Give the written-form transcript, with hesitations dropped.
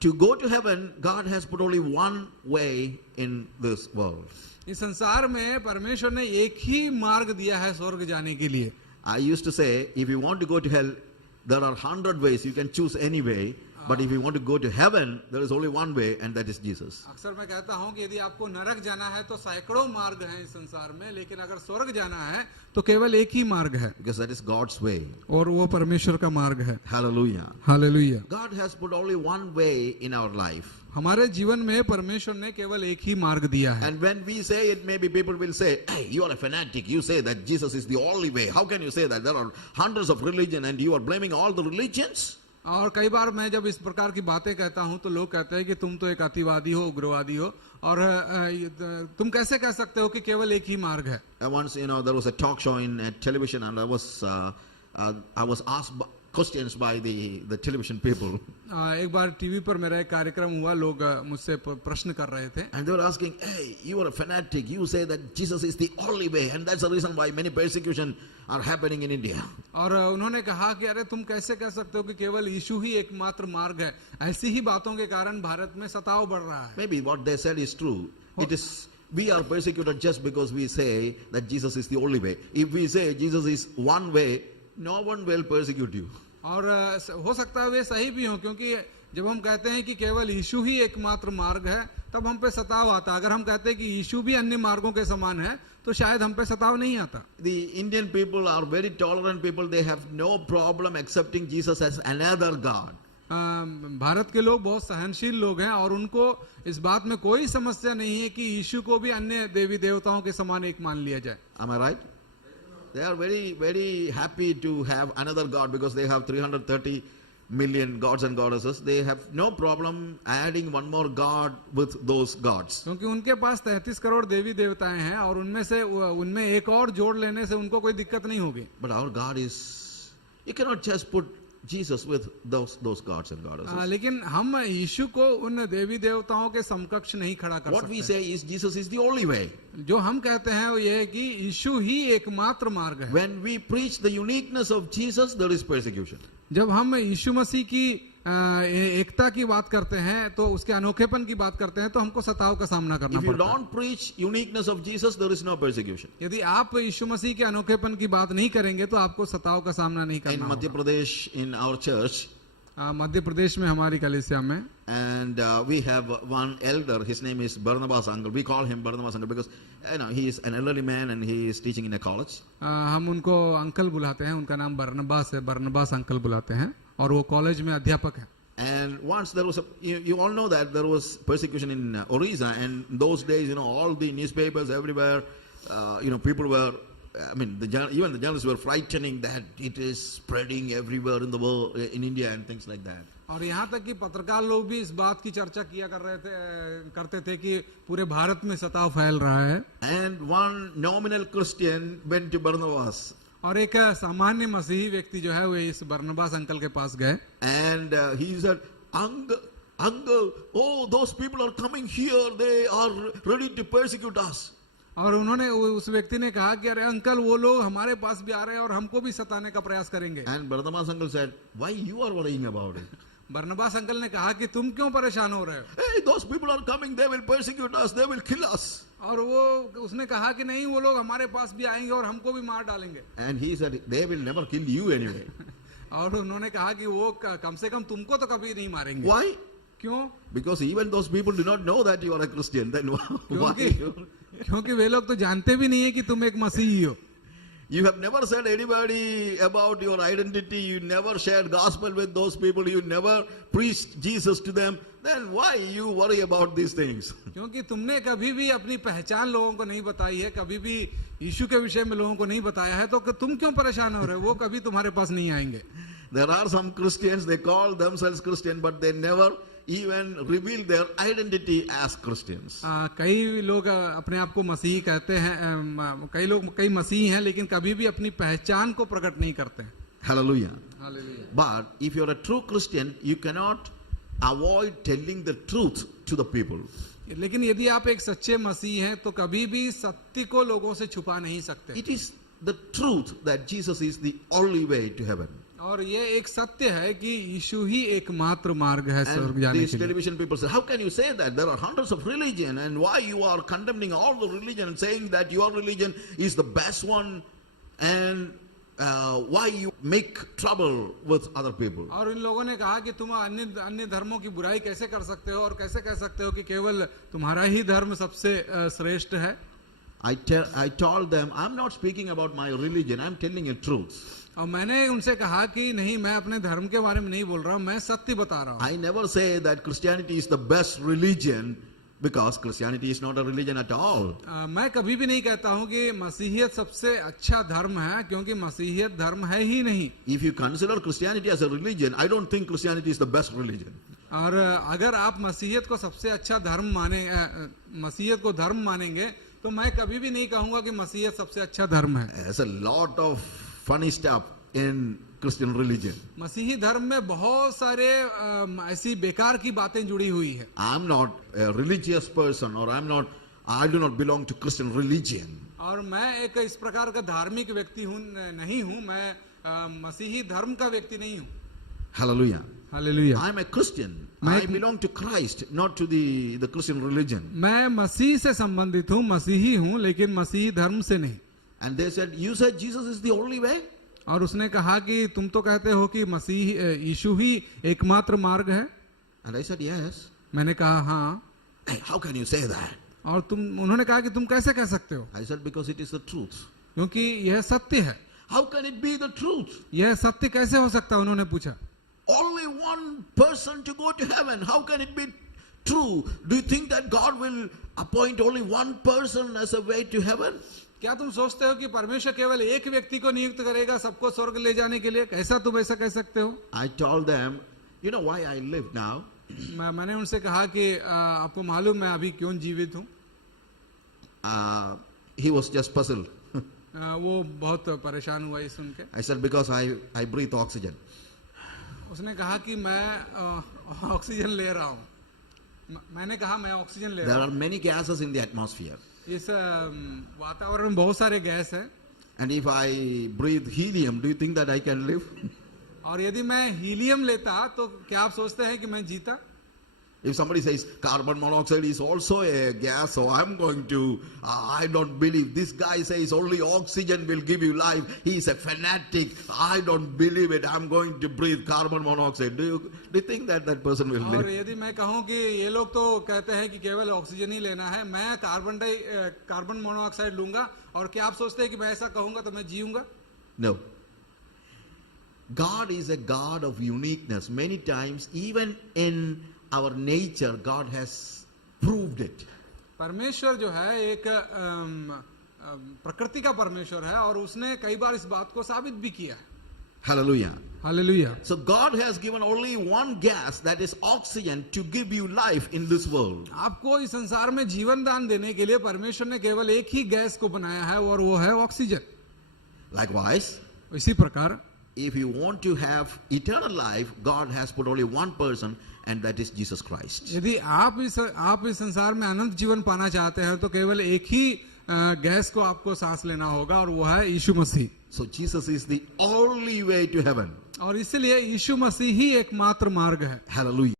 to go to heaven, God has put only one way in this world. इस संसार में परमेश्वर ने एक ही मार्ग दिया है स्वर्ग जाने के लिए. I used to say, if you want to go to hell, there are 100 ways. You can choose any way. But if you want to go to heaven, there is only one way, and that is Jesus. अक्सर मैं कहता हूं कि यदि आपको नरक जाना है तो सैकड़ों मार्ग हैं इस संसार में, लेकिन अगर स्वर्ग जाना है तो केवल एक ही मार्ग है. Because that is God's way. और वो परमेश्वर का मार्ग है. Hallelujah. Hallelujah. God has put only one way in our life. हमारे जीवन में परमेश्वर ने केवल एक ही मार्ग दिया है. And when we say it, maybe people will say, hey, you are a fanatic. You say that Jesus is the only way. How can you say that? There are hundreds of religions and you are blaming all the religions? और कई बार मैं जब इस प्रकार की बातें कहता हूं तो लोग कहते हैं कि तुम तो एक अतिवादी हो, उग्रवादी हो, और तुम कैसे कह सकते हो कि केवल एक ही मार्ग है. Once, there was a talk show in television, and I was asked questions by the television people. एक बार टीवी पर मेरा एक कार्यक्रम हुआ, लोग मुझसे प्रश्न कर रहे थे. And they were asking, hey, you are a fanatic. You say that Jesus is the only way, and that's the reason why many persecution are happening in India. और उन्होंने कहा कि अरे तुम कैसे कह सकते हो कि केवल यीशु ही एकमात्र मार्ग है. ऐसी ही बातों के कारण भारत में सताव बढ़ रहा है. Maybe what they said is true. It is, we are persecuted just because we say that Jesus is the only way. If we say Jesus is one way, no one will persecute you. और हो सकता है वे सही भी हो, क्योंकि जब हम कहते हैं कि केवल यीशु ही एकमात्र मार्ग है तब हम पे सताव आता. अगर हम कहते हैं कि यीशु भी अन्य मार्गों के समान है तो शायद हम पे सताव नहीं आता. The Indian people are very tolerant people. They have no problem accepting Jesus as another God. Bharat के लोग बहुत सहनशील लोग हैं और उनको इस बात में कोई समस्या नहीं है कि यीशु को भी अन्य देवी देवताओं के समान एक मान लिया जाए. Am I right? They are very, very happy to have another God because they have 330 million gods and goddesses. They have no problem adding one more God with those gods. क्योंकि उनके पास 33 करोड़ देवी देवताएं हैं और उनमें एक और जोड़ लेने से उनको कोई दिक्कत नहीं होगी. But our God is, you cannot just put Jesus with those gods and goddesses. लेकिन हम यीशु को उन देवी देवताओं के समकक्ष नहीं खड़ा कर सकते. What we say is Jesus is the only way. जो हम कहते हैं वो ये है कि यीशु ही एकमात्र मार्ग है. When we preach the uniqueness of Jesus, there is persecution. जब हम यीशु मसीह की एकता की बात करते हैं तो उसके अनोखेपन की बात करते हैं तो हमको सताव का सामना करना पड़ता है. If you don't preach uniqueness of Jesus, there is no persecution. यदि आप यीशु मसीह के अनोखेपन की बात नहीं करेंगे तो आपको सताव का सामना नहीं करना. In Madhya Pradesh, in our church, Madhya Pradesh में हमारी कलीसिया में, and we have one elder. His name is Barnabas Uncle. We call him Barnabas Uncle because he is an elderly man and he is teaching in a college. हम उनको uncle बुलाते हैं. उनका नाम बरनबास है. बरनबास अंकल बुलाते हैं और वो कॉलेज में अध्यापक है. And once there was you all know that there was persecution in Orissa, and in those days, all the newspapers everywhere, people were, even the journalists were frightening that it is spreading everywhere in the world, in India and things like that. और यहाँ तक कि पत्रकार लोग भी इस बात की चर्चा किया करते थे कि पूरे भारत में सताव फैल रहा है. And one nominal Christian went to Barnabas. और एक सामान्य मसीही व्यक्ति जो है वो इस बरनबास अंकल के पास गए. And he said, uncle, oh, those people are coming here. They are ready to persecute us. और उन्होंने उस व्यक्ति ने कहा कि अरे अंकल वो लोग हमारे पास भी आ रहे हैं और हमको भी सताने का प्रयास करेंगे. And Barnabas uncle said, why you are worrying about it? Barnabas uncle ने कहा कि तुम क्यों परेशान हो रहे हो? Hey, those people are coming. They will persecute us. They will kill us. और वो उसने कहा कि नहीं, वो लोग हमारे पास भी आएंगे और हमको भी मार डालेंगे. And he said, they will never kill you anyway. और उन्होंने कहा कि वो कम से कम तुमको तो कभी नहीं मारेंगे. Why? क्यों? Because even those people do not know that you are a Christian. Then why? क्योंकि वे लोग तो जानते भी नहीं है कि तुम एक मसीही हो. You have never said anybody about your identity. You never shared gospel with those people. You never preached Jesus to them. Then why you worry about these things? क्योंकि तुमने कभी भी अपनी पहचान लोगों को नहीं बताई है, कभी भी यीशु के विषय में लोगों को नहीं बताया है, तो तुम क्यों परेशान हो रहे हो? वो कभी तुम्हारे पास नहीं आएंगे. There are some Christians, they call themselves Christian, but they never even reveal their identity as Christians. कई लोग अपने आप को मसीही कहते हैं, कई मसीही हैं, लेकिन कभी भी अपनी पहचान को प्रकट नहीं करते हैं. Hallelujah. Hallelujah. But if you are a true Christian, you cannot avoid telling the truth to the people. लेकिन यदि आप एक सच्चे मसीही हैं तो कभी भी सत्य को लोगों से छुपा नहीं सकते. It is the truth that Jesus is the only way to heaven. और ये एक सत्य है कि यीशु ही एकमात्र मार्ग है स्वर्ग And जाने these के लिए। television people say, how can you say that? There are hundreds of religion, and why you are condemning all the religion and saying that your religion is the best one, and why you make trouble with other people? और इन लोगों ने कहा कि तुम अन्य अन्य धर्मों की बुराई कैसे कर सकते हो और कैसे कह सकते हो कि केवल तुम्हारा ही धर्म सबसे श्रेष्ठ है। I told them, I'm not speaking about my religion, I'm telling you truth. और मैंने उनसे कहा कि नहीं, मैं अपने धर्म के बारे में नहीं बोल रहा हूँ, मैं सत्य बता रहा हूँ। I never say that Christianity is the best religion, because Christianity is not a religion at all. मैं कभी भी नहीं कहता हूँ कि मसीहियत सबसे अच्छा धर्म है, क्योंकि मसीहियत धर्म है ही नहीं। If you consider Christianity as a religion, I don't think Christianity is the best religion. और अगर आप मसीहियत को सबसे अच्छा धर्म माने, मसीहियत को धर्म मानेंगे, तो मैं कभी भी नहीं कहूंगा कि मसीहियत सबसे अच्छा धर्म है। There's a lot of funny stuff in Christian religion. मसीही धर्म में बहुत सारे ऐसी बेकार की बातें जुड़ी हुई है। I'm not a religious person, or I do not belong to Christian religion. और मैं एक इस प्रकार का धार्मिक व्यक्ति हूँ नहीं हूँ, मैं मसीही धर्म का व्यक्ति नहीं हूँ। Hallelujah. Hallelujah. I'm a Christian. मैं I belong to Christ, not to the Christian religion. मैं मसीह से संबंधित हूँ, मसीही हूँ, लेकिन मसीही धर्म से नहीं। And they said, you said Jesus is the only way? और उसने कहा कि तुम तो कहते हो कि मसीह यीशु ही एकमात्र मार्ग है। And I said, yes. मैंने कहा हाँ। Hey, how can you say that? और उन्होंने कहा कि तुम कैसे कह सकते हो? I said, because it is the truth. क्योंकि यह सत्य है। How can it be the truth? यह सत्य कैसे हो सकता है? उन्होंने पूछा। Only one person to go to heaven. How can it be true? Do you think that God will appoint only one person as a way to heaven? क्या तुम सोचते हो कि परमेश्वर केवल एक व्यक्ति को नियुक्त करेगा सबको स्वर्ग ले जाने के लिए? कैसा तुम ऐसा कह सकते हो? I told them, you know why I live now? मैंने उनसे कहा कि आपको मालूम मैं अभी क्यों जीवित हूँ? He was just puzzled. वो बहुत परेशान हुआ ये सुन के। I said, because I breathe oxygen. उसने कहा कि मैं ऑक्सीजन ले रहा हूँ। मैंने कहा मैं ऑक्सीजन ले There रहा are many gases in the atmosphere. हूँ। इस वातावरण में बहुत सारे गैस है, And if I breathe helium, do you think that I can live? और यदि मैं हीलियम लेता तो क्या आप सोचते हैं कि मैं जीता? If somebody says carbon monoxide is also a gas, so I'm going to, I don't believe. This guy says only oxygen will give you life. He's a fanatic. I don't believe it. I'm going to breathe carbon monoxide. Do you think that person will और live? यदि मैं कहूं कि ये लोग तो कहते हैं कि केवल ऑक्सीजन ही लेना है, मैं कार्बन मोनोऑक्साइड लूंगा, और क्या आप सोचते हैं कि मैं ऐसा कहूंगा तो मैं जीऊंगा? No. God is a God of uniqueness. Many times, even in our nature, God has proved it. परमेश्वर जो है एक प्रकृति का परमेश्वर है, और उसने कई बार इस बात को साबित भी किया है। Hallelujah. Hallelujah. So God has given only one gas, that is oxygen, to give you life in this world. आपको इस संसार में जीवन दान देने के लिए परमेश्वर ने केवल एक ही गैस को बनाया है, और वो है ऑक्सीजन। Likewise, इसी प्रकार if you want to have eternal life, God has put only one person, and that is Jesus Christ. यदि आप इस संसार में अनंत जीवन पाना चाहते हैं तो केवल एक ही गैस को आपको सांस लेना होगा, और वो है यीशु मसीह। So Jesus is the only way to heaven. और इसलिए यीशु मसीह ही एकमात्र मार्ग है। Hallelujah.